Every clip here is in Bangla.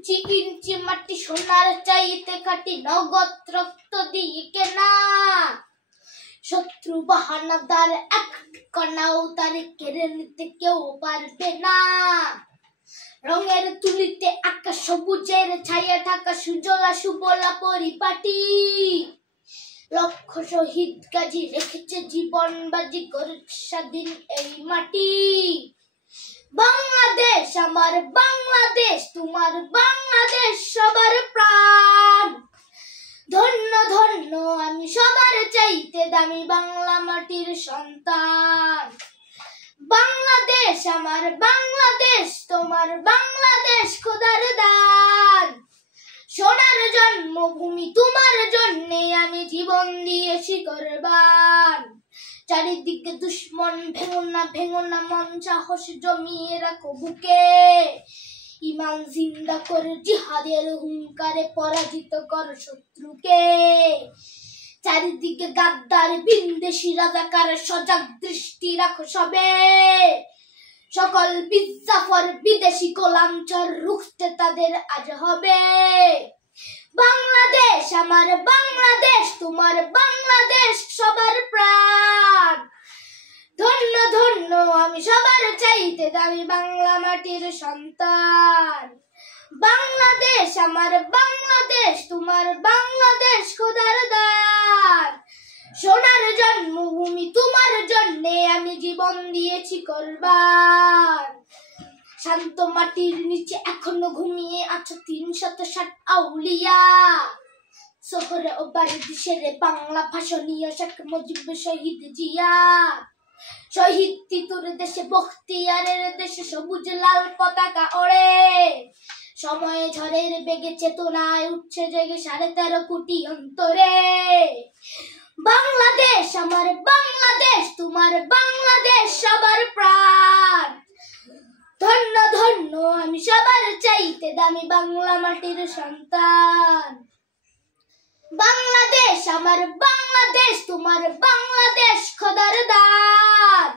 ইঞ্চি ইঞ্চি মাটি সোনার চাইতে খাঁটি, নগদ রক্ত দিয়ে কেনা। শত্রু বাহানাদার এক কণাও তার কেড়ে নিতে কেউ পারবে না। রঙের তুলিতে আকাশ সবুজের ছায়া ঢাকা, সুজলা সুবলা পরিপাটি। লক্ষ শহীদ গাজী রেখেছে জীবন বাজি, করেছে স্বাধীন এই মাটি। বাংলাদেশ আমার বাংলাদেশ, তোমার বাংলাদেশ সবার প্রাণ। ধন্য ধন্য আমি সবার চাইতে দামি বাংলা মাটির সন্তান। বাংলাদেশ আমার বাংলাদেশ, তোমার বাংলাদেশ খোদার দান। সোনার জন্মভূমি তোমার জন্যে আমি জীবন দিয়েছি কোরবান। চারিদিকে দুশ্মন ভেঙো না মন, সাহস জমিয়ে রাখো বুকে। ইমান জিন্দা করে জিহাদের হুঙ্কারে পরাজিত কর শত্রুকে। চারিদিকে গাদ্দার বিন্দেশি রাজাকার, সজাগ দৃষ্টি রাখো সবে। সকল বিজাফর বিদেশি গোলামচর রুখতে তাদের আজ হবে। বাংলাদেশ আমার বাংলাদেশ, তোমার বাংলাদেশ সবার প্রাণ। ধন্য ধন্য আমি সবার চাইতে দামি বাংলা মাটির সন্তান। বাংলাদেশ আমার বাংলাদেশ, তোমার বাংলাদেশ খোদার দান। সোনার জন্মভূমি তোমার জন্যে আমি জীবন দিয়েছি কোরবান। শান্ত মাটির নিচে এখনো ঘুমিয়ে আছো ৩৬০ আউলিয়া। শহরে ও বাড়ির শেরে বাংলা ভাষণীয় শেখ মুজিব শহীদ জিয়া। শহীদ তিতুর দেশে বখতিয়ারের দেশে সবুজ লাল পতাকা ওড়ে। সময়ে ঝড়ের বেগে চেতনায় উঠছে জেগে ১৩.৫ কোটি অন্তরে। বাংলাদেশ আমার বাংলাদেশ, তোমার বাংলাদেশ সবার প্রাণ। ধন্য ধন্য আমি সবার চাইতে দামি বাংলা মাটির সন্তান। বাংলাদেশ আমার বাংলাদেশ, তোমার বাংলাদেশ খোদার দান।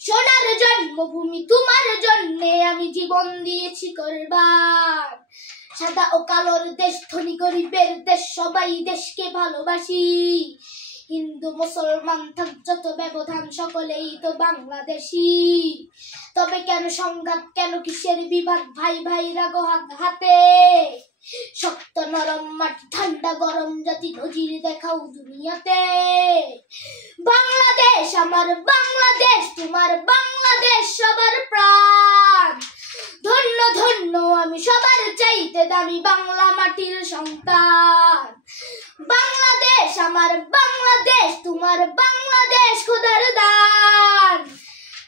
সোনার জন্মভূমি তোমার জন্যে আমি জীবন দিয়েছি কোরবান। সাদা ও কালোর দেশ, ধনী গরিবের দেশ, সবাই দেশকে ভালোবাসি। হিন্দু মুসলমান থাক যত ব্যবধান, সকলেই তো বাংলাদেশি। তবে কেন সংঘাত, কেন কিসের বিবাদ, ভাই ভাই রাগো হাত হাতে। শক্ত নরম মাটি, ঠান্ডা গরম জাতি, নজির দেখাও দুনিয়াতে। বাংলাদেশ আমার বাংলাদেশ, তোমার বাংলাদেশ সবার প্রাণ। ধন্য ধন্য আমি সবার চাইতে দামি বাংলা মাটির সন্তান। বাংলাদেশ আমার বাংলাদেশ, তোমার বাংলাদেশ খোদার দান।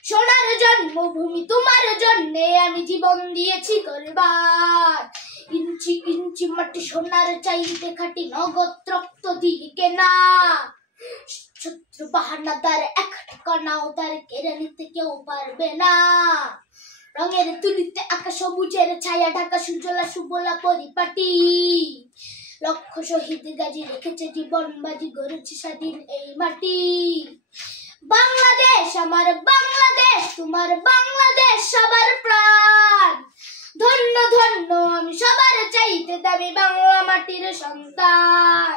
সোনার জন্মভূমি তোমার জন্যে আমি জীবন দিয়েছি কোরবান। ইঞ্চি ইঞ্চি মাটি সোনার চাইতে খাঁটি, নগদ রক্ত দিয়ে কেনা। শত্রু বাহানাদার এক কণাও তার কেড়ে নিতে কেউ পারবে না। রঙের তুলিতে আকাশ সবুজের ছায়া ঢাকা, সুজলা সুবলা পরিপাটি। লক্ষ শহীদ গাজী রেখেছে জীবন বাজি, গড়েছে স্বাধীন এই মাটি। বাংলাদেশ আমার বাংলাদেশ, তোমার বাংলাদেশ সবার প্রাণ। ধন্য ধন্য আমি সবার চাইতে দামি বাংলা মাটির সন্তান।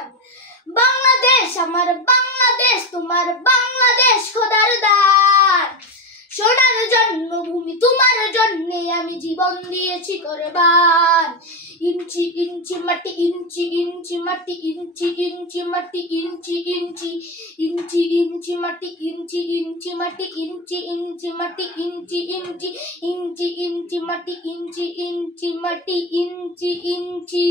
বাংলাদেশ আমার বাংলাদেশ, তোমার বাংলাদেশ খোদার দান। সোনার জন্মভূমি তোমার জন্যে আমি জীবন দিয়েছি কোরবান। ইঞ্চি ইঞ্চি মাটি, ইঞ্চি ইঞ্চি মাটি, ইঞ্চি ইঞ্চি মাটি, ইঞ্চি ইঞ্চি ইঞ্চি ইঞ্চি মাটি, ইঞ্চি ইঞ্চি মাটি, ইঞ্চি ইঞ্চি মাটি, ইঞ্চি ইঞ্চি ইঞ্চি ইঞ্চি মাটি, ইঞ্চি ইঞ্চি মাটি, ইঞ্চি ইঞ্চি।